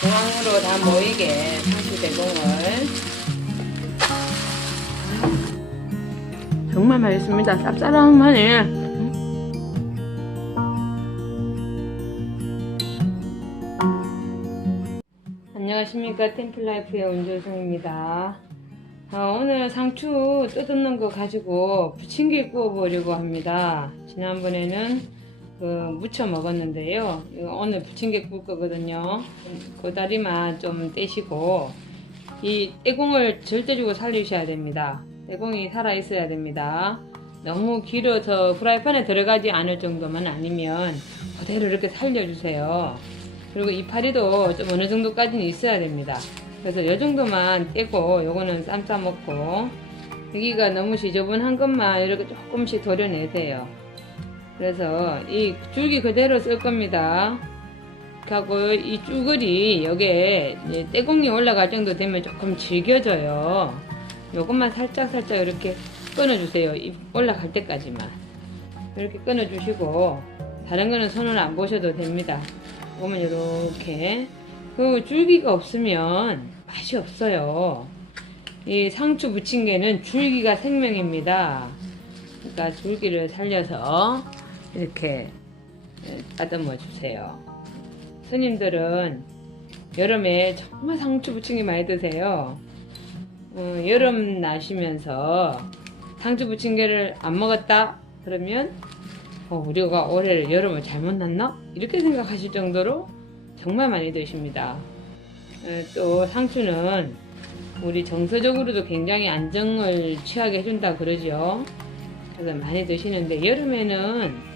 중앙으로 다 모이게 상추 대공을 정말 맛있습니다. 쌉싸름하네. 안녕하십니까 템플라이프의 온조성입니다. 아, 오늘 상추 뜯는 거 가지고 부침개 구워보려고 합니다. 지난번에는 그 무쳐 먹었는데요. 이거 오늘 부침개 구울 거거든요. 그 다리만 좀 떼시고 이 떼공을 절대적으로 살리셔야 됩니다. 떼공이 살아 있어야 됩니다. 너무 길어서 프라이팬에 들어가지 않을 정도만 아니면 그대로 이렇게 살려주세요. 그리고 이파리도 좀 어느 정도까지는 있어야 됩니다. 그래서 이 정도만 떼고 요거는 쌈 싸 먹고 여기가 너무 지저분한 것만 이렇게 조금씩 도려내세요. 그래서 이 줄기 그대로 쓸 겁니다. 하고 이 쭈글이 여기에 떼공이 올라갈 정도 되면 조금 질겨져요. 요것만 살짝 살짝 이렇게 끊어주세요. 이 올라갈 때까지만 이렇게 끊어주시고 다른 거는 손을 안 보셔도 됩니다. 보면 이렇게 그 줄기가 없으면 맛이 없어요. 이 상추 부침개는 줄기가 생명입니다. 그러니까 줄기를 살려서 이렇게 따듬어 주세요. 스님들은 여름에 정말 상추 부침개 많이 드세요. 어, 여름 나시면서 상추 부침개를 안 먹었다 그러면 어, 우리가 올해 여름을 잘못 났나? 이렇게 생각하실 정도로 정말 많이 드십니다. 어, 또 상추는 우리 정서적으로도 굉장히 안정을 취하게 해준다 그러죠. 그래서 많이 드시는데 여름에는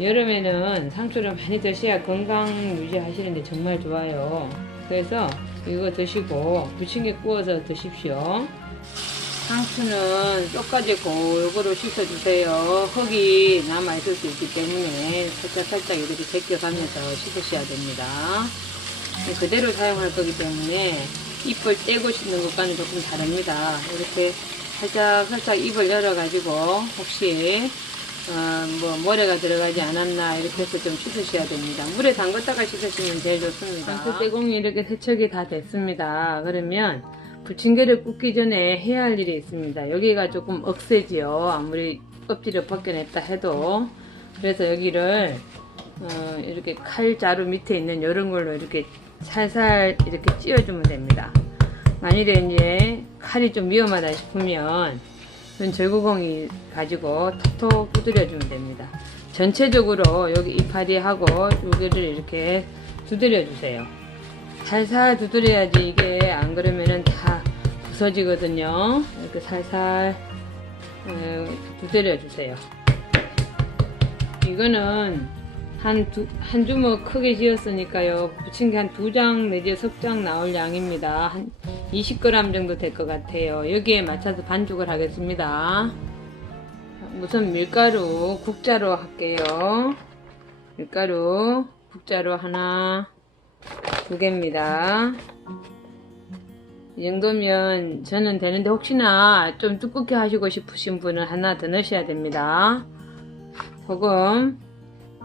여름에는 상추를 많이 드셔야 건강 유지하시는데 정말 좋아요. 그래서 이거 드시고 부침개 구워서 드십시오. 상추는 똑까지 골고루 씻어주세요. 흙이 남아있을 수 있기 때문에 살짝살짝 이렇게 제껴가면서 씻으셔야 됩니다. 그대로 사용할 거기 때문에 잎을 떼고 씻는 것과는 조금 다릅니다. 이렇게 살짝살짝 잎을 열어가지고 혹시 어, 뭐 모래가 들어가지 않았나 이렇게 해서 좀 씻으셔야 됩니다. 물에 담갔다가 씻으시면 제일 좋습니다. 상추 떼공이 이렇게 세척이 다 됐습니다. 그러면 부침개를 굽기 전에 해야 할 일이 있습니다. 여기가 조금 억세지요. 아무리 껍질을 벗겨냈다 해도 그래서 여기를 어, 이렇게 칼자루 밑에 있는 이런 걸로 이렇게 살살 이렇게 찧어주면 됩니다. 만일에 이제 칼이 좀 위험하다 싶으면 이런 절구공이 가지고 톡톡 두드려주면 됩니다. 전체적으로 여기 이파리하고 여기를 이렇게 두드려 주세요. 살살 두드려야지 이게 안 그러면은 다 부서지거든요. 이렇게 살살 어, 두드려 주세요. 이거는 한, 두, 한 주먹 크게 지었으니까요. 부침개 한 두 장 내지 석 장 나올 양입니다. 한 20g 정도 될 것 같아요. 여기에 맞춰서 반죽을 하겠습니다. 우선 밀가루 국자로 할게요. 밀가루 국자로 하나, 두 개입니다. 이 정도면 저는 되는데 혹시나 좀 두껍게 하시고 싶으신 분은 하나 더 넣으셔야 됩니다. 소금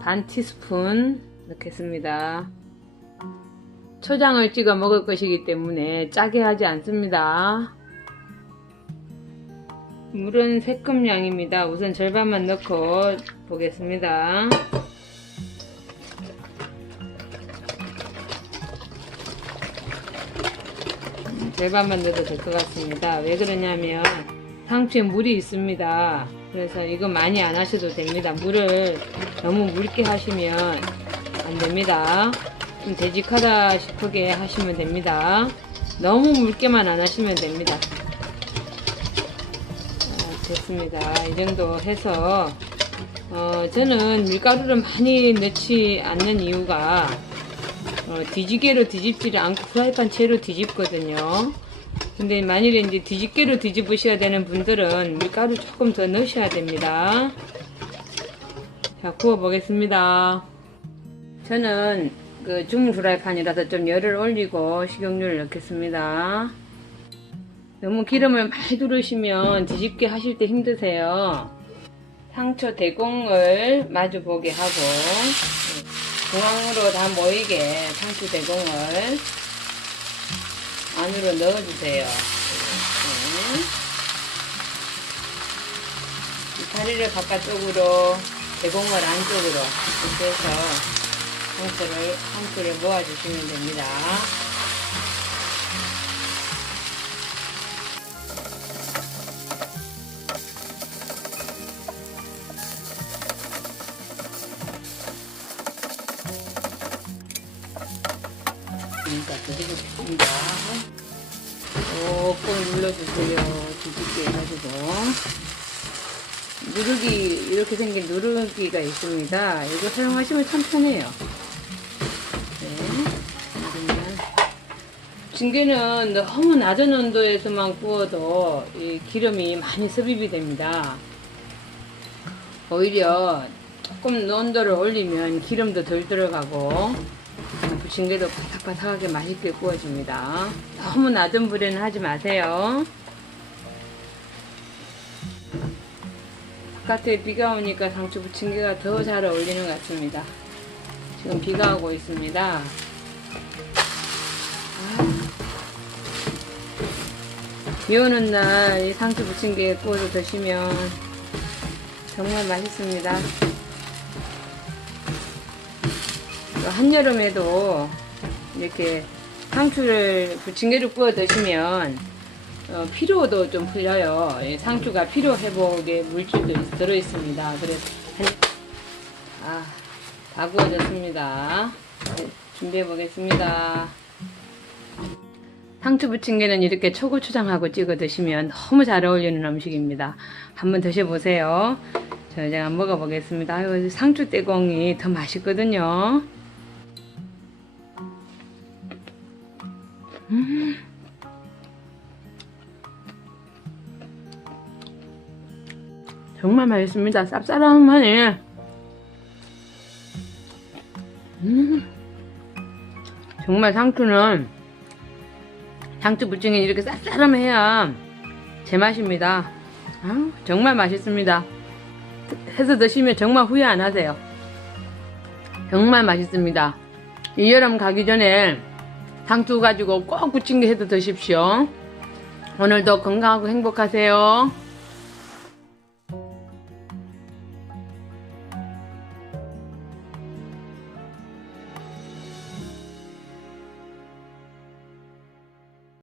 반 티스푼 넣겠습니다. 초장을 찍어 먹을 것이기 때문에 짜게 하지 않습니다. 물은 3컵 양입니다. 우선 절반만 넣고 보겠습니다. 절반만 넣어도 될 것 같습니다. 왜 그러냐면 상추에 물이 있습니다. 그래서 이거 많이 안 하셔도 됩니다. 물을 너무 묽게 하시면 안 됩니다. 좀 되직하다 싶게 하시면 됩니다. 너무 묽게만 안 하시면 됩니다. 어, 됐습니다. 이 정도 해서 어, 저는 밀가루를 많이 넣지 않는 이유가 어, 뒤지개로 뒤집지를 않고 프라이팬 채로 뒤집거든요. 근데 만일에 이제 뒤집개로 뒤집으셔야 되는 분들은 밀가루 조금 더 넣으셔야 됩니다. 자, 구워 보겠습니다. 저는 그 중문 프라이팬이라서 좀 열을 올리고 식용유를 넣겠습니다. 너무 기름을 많이 두르시면 뒤집게 하실 때 힘드세요. 상추 대공을 마주 보게 하고 중앙으로 다 모이게 상추 대공을 안으로 넣어주세요. 이렇게. 이 다리를 바깥쪽으로 대공을 안쪽으로 이렇게 해서 상추를 상추를 모아주시면 됩니다. 그러니까 드리겠습니다. 꾹꾹 눌러주세요. 뒤집게 해가지고. 누르기, 이렇게 생긴 누르기가 있습니다. 이거 사용하시면 참 편해요. 징계는 너무 낮은 온도에서만 구워도 이 기름이 많이 습입이 됩니다. 오히려 조금 온도를 올리면 기름도 덜 들어가고 부침개도 바삭바삭하게 맛있게 구워집니다. 너무 낮은 불에는 하지 마세요. 바깥에 비가 오니까 상추 부침개가 더 잘 어울리는 것 같습니다. 지금 비가 오고 있습니다. 비 오는 날 이 상추 부침개 구워서 드시면 정말 맛있습니다. 또 한여름에도 이렇게 상추를 부침개를 구워 드시면 어, 피로도 좀 풀려요. 이 상추가 피로 회복에 물질도 있- 들어 있습니다. 그래서 한, 아, 다 구워졌습니다. 네, 준비해 보겠습니다. 상추 부침개는 이렇게 초고추장하고 찍어 드시면 너무 잘 어울리는 음식입니다. 한번 드셔보세요. 저 제가 먹어보겠습니다. 아유, 상추 떼공이 더 맛있거든요. 음. 정말 맛있습니다. 쌉싸름하네. 음. 정말 상추는 상추 부침개 이렇게 쌉싸름해야 제맛입니다. 아, 정말 맛있습니다. 해서 드시면 정말 후회 안 하세요. 정말 맛있습니다. 이 여름 가기 전에 상추 가지고 꼭 부침개 해서 드십시오. 오늘도 건강하고 행복하세요.